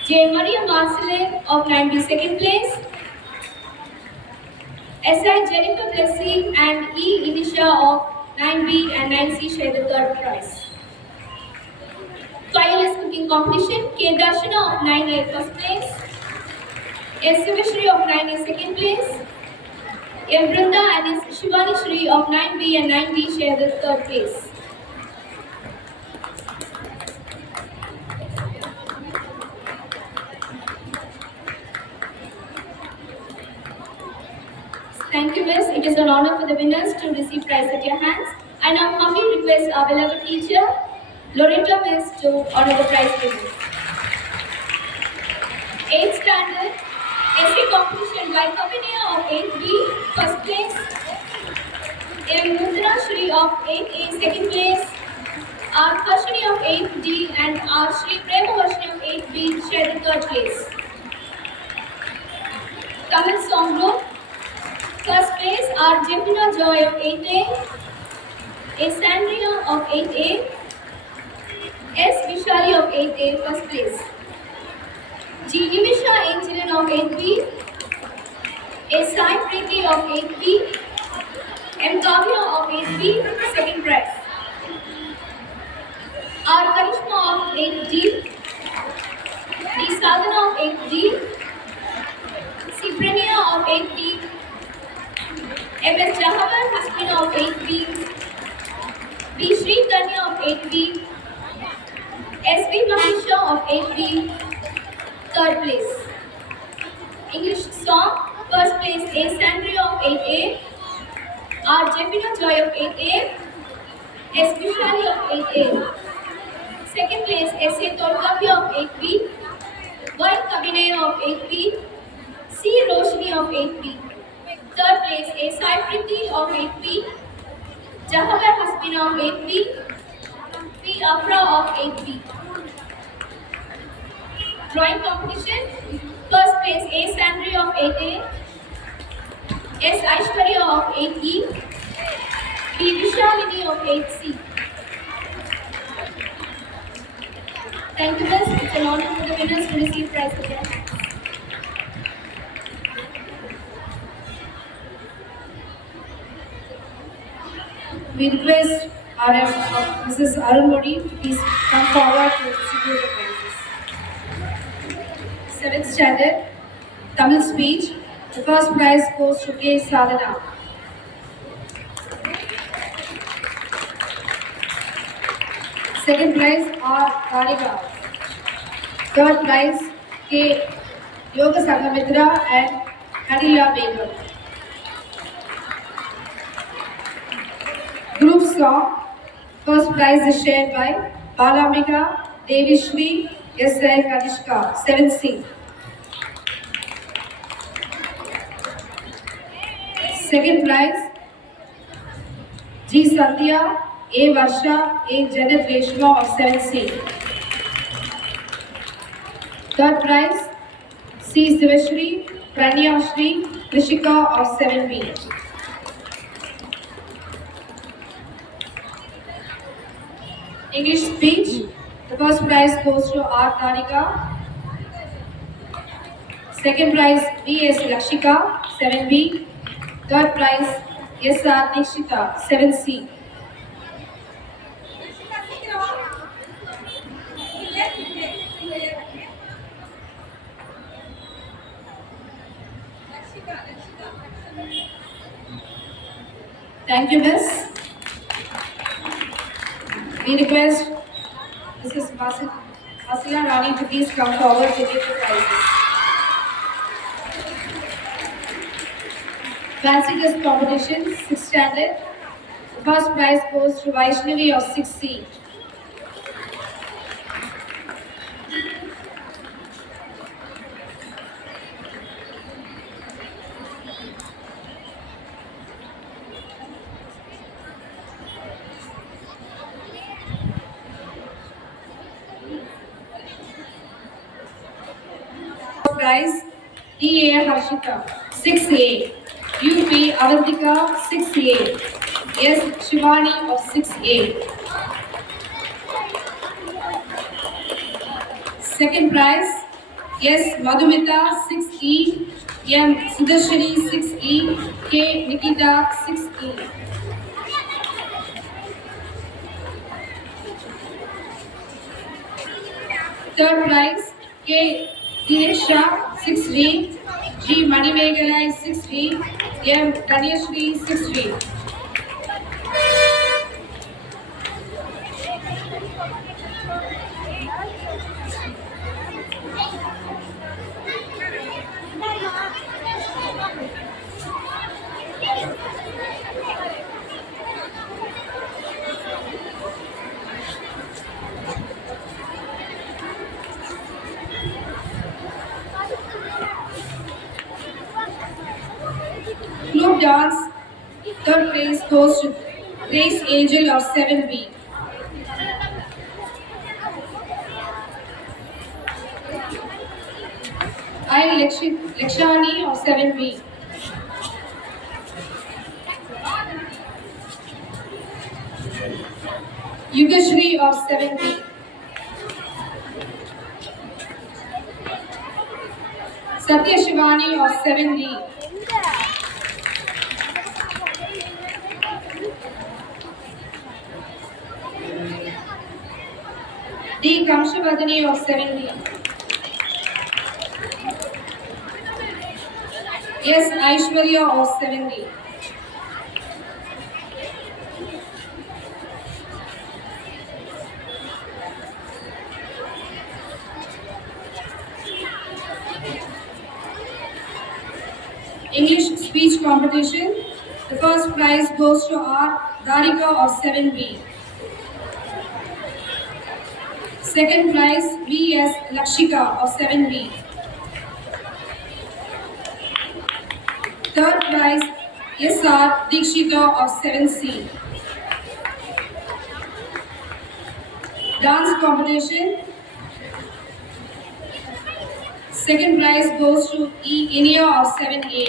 J. Maria Marcele of 9B, second place. S.I. Jennifer Blessing and E. Inisha of 9B and 9C share the third prize. Fireless cooking competition, K. Darshana of 9A, first place. S. Sivashri of 9A, second place. M. Brinda and S. Shivani Shri of 9B and 9D share the third place. Thank you, Miss. It is an honor for the winners to receive prize at your hands. I now humbly request our beloved teacher, Loretta Miss, to honor the prize winners. 8th standard essay competition by Kavinia of 8B, first place. M. Mudra Shri of 8A, second place. R. Kashini of 8D and R. Shri Premavarshini of 8B share the third place. Tamil song group, First place are Jemina Joy of 8A, A. Sandria of 8A, S. Vishali of 8A, first place. G. Nimisha Angelin of 8B, A. Sai Preeti of 8B, M. Kavya of 8B, second prize. R. Karishma of 8D, D. Sadhana of 8D, C. Prania of 8D, M. S. Jahavar Hasbina of 8B, B. Sri Kanya of 8B, S. V. Mahisha of 8B, third place. English song, first place A. Sandria of 8A, R. Jemina Joy of 8A, S. Vishali of 8A. Second place S. A. Tolkapya of 8B, Y. Kabinay of 8B, C. Roshni of 8B. Third place A. Sai Preeti of 8B, Jahavar Hasbina of 8B, P. Afra of 8B. Drawing competition, first place A. Sandri of 8A, S. Aishwarya of 8E, B. Vishalini of 8C. Thank you, Miss. It's an honor for the winners to receive prize again. We request RM Mrs. Arun Modi to please come forward to distribute the prizes. 7th standard, Tamil speech. The first prize goes to K. Sadhana. Second prize R. Karika. Third prize K. Yoga Sangamitra and Hanila Begum. Group song. First prize is shared by Balamika, Devi Shri, S.I. Kanishka, 7C. Second prize G. Sandhya, A. Varsha, A. Janet Reshma of 7C. Third prize C. Sivashri, Pranya Shri, Krishika of 7B. English speech. The first prize goes to R. Tarika. Second prize B.S. Lakshika, 7B. Third prize S.R. Nikshita, 7C. Thank you, Miss. We request Mrs. Masila Rani to please come forward to give the prizes. Fancy dress competition, 6th standard. The first prize goes to Vaishnavi of 6C. Prize D.A. Harshita, 6A. U.P. Avantika, 6A. S. Shivani of 6A. Second prize S. Madhumita, 6E. M. Sudarshini, 6E. K. Nikita, 6E. Third prize K. Dinesh 6D, G. Manimegalai 6D, M. Danyashri 6D. Group dance, third place goes to Grace Angel of 7B. I. Lakshani of 7B. Yugashri of 7B. Satya Shivani of 7D. D. Kamshavadini of 7D. Yes, Aishwarya of 7D. English speech competition. The first prize goes to R. Darika of 7B. Second prize V.S. Lakshika of 7B. Third prize S.R. Dikshita of 7C. Dance competition. Second prize goes to E. Inia of 7A.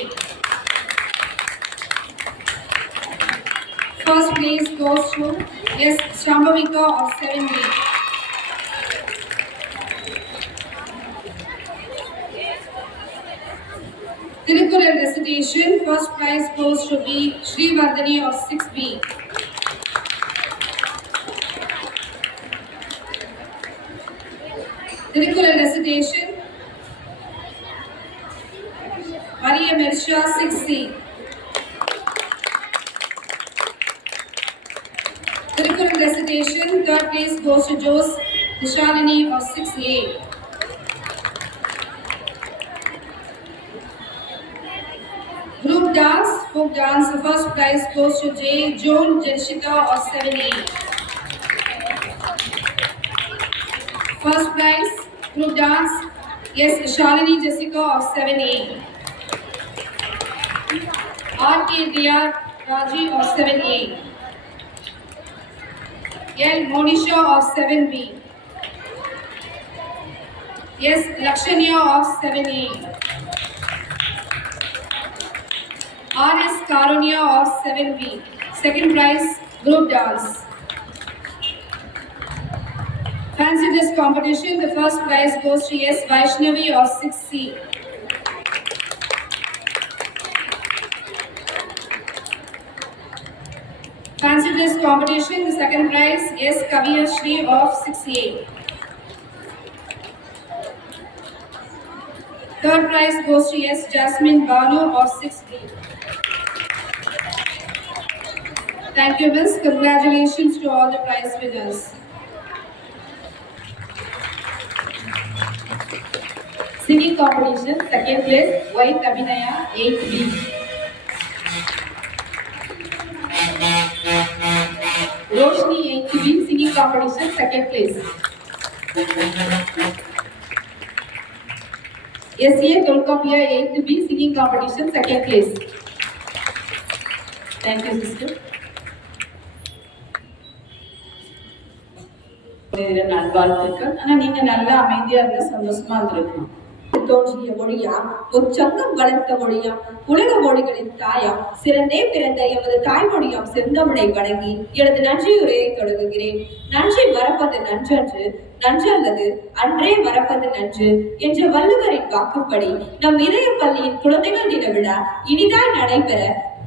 First place goes to S. Shambhavika of 7B. Tirukural recitation. First prize goes to B. Srivardhani of 6B. Tirukural recitation. Maria Mirsha 6C. Tirukural recitation. Third place goes to Jose Nishalini of 6A. Group dance, folk dance, the first prize goes to J. Joan Jenshita of 7A. First prize, group dance, yes, Shalini Jessica of 7A. R.K. Diya Raji of 7A. L. Monisha of 7B. Yes, Lakshanya of 7A. R.S. Karunya of 7B. Second prize, group dance. Fancy dress competition, the first prize goes to S. Vaishnavi of 6C. Fancy dress competition, the second prize, S. Kaviya Shri of 6A. Third prize goes to S. Jasmine Banu of 6D. Thank you, Miss. Congratulations to all the prize winners. Singing competition, second place, Y. Kabinaya, 8B. Roshni, 8B, singing competition, second place. S.A. Tolkapia, 8B, singing competition, second place. Thank you, sister. நல்வாழ்த்துக்கள். ஆனா நீங்க நல்லா அமைதியா இருந்தா சந்தோஷமா இருந்திருக்கணும். தோன்றிய மொழியாம், ஒரு சங்கம் வளர்த்த மொழியாம், உலக மொழிகளின் தாயாம், சிறந்தே பிறந்த எமது தாய்மொழியாம் செந்தமிழை வணங்கி எனது நன்றியுரையை தொடங்குகிறேன். நன்றி மறப்பது நன்றன்று, நன்றல்லது அன்றே மறப்பது நன்று என்ற வள்ளுவரின் வாக்குப்படி நம் இதய பள்ளியின் குழந்தைகள் தின விழா இனிதாய் நடைபெற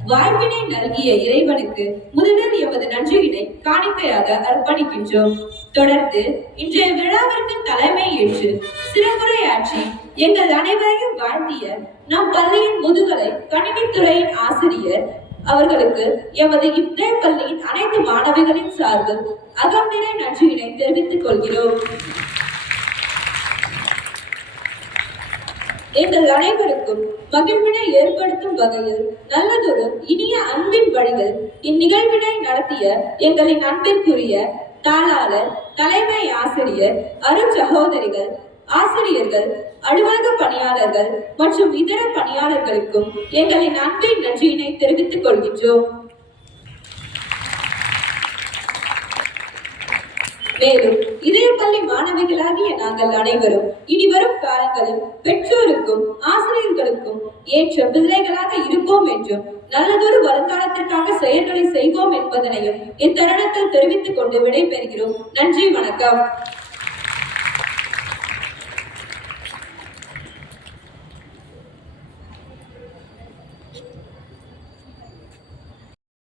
வாய்ப்பினை நல்கிய இறைவனுக்கு முதலில் எமது நன்றியினை காணிக்கையாக அர்ப்பணிக்கின்றோம். தொடர்ந்து இன்றைய விழாவிற்கு தலைமை ஏற்று சிறப்புரையாற்றி எங்கள் அனைவரையும் வாழ்த்திய நம் பள்ளியின் முதுகலை கணினித்துறையின் ஆசிரியர் அவர்களுக்கு எமது இதய பள்ளியின் அனைத்து மாணவிகளின் சார்பில் அகம்நிறை நன்றியினை தெரிவித்துக் கொள்கிறோம். எங்கள் அனைவருக்கும் மகிழ்வினை ஏற்படுத்தும் வகையில் நல்லதொரு இனிய அன்பின் வழிகள் இந்நிகழ்வினை நடத்திய எங்களின் அன்பிற்குரிய தாளாளர், தலைமை ஆசிரியர், அருட்சகோதரிகள், ஆசிரியர்கள், அலுவலக பணியாளர்கள் மற்றும் இதர பணியாளர்களுக்கும் எங்களின் அன்பின் நன்றியினை தெரிவித்துக் கொள்கின்றோம். மேலும் இதயப்பள்ளி மாணவிகளாகிய நாங்கள் அனைவரும் இனிவரும் காலங்களில் பெற்றோருக்கும் ஆசிரியர்களுக்கும் ஏற்ற பிள்ளைகளாக இருப்போம் என்றும் நல்லதொரு வருங்காலத்திற்காக செயல்களை செய்வோம் என்பதனையும் இத்தருணத்தில் தெரிவித்துக் கொண்டு விடைபெறுகிறோம். நன்றி, வணக்கம்.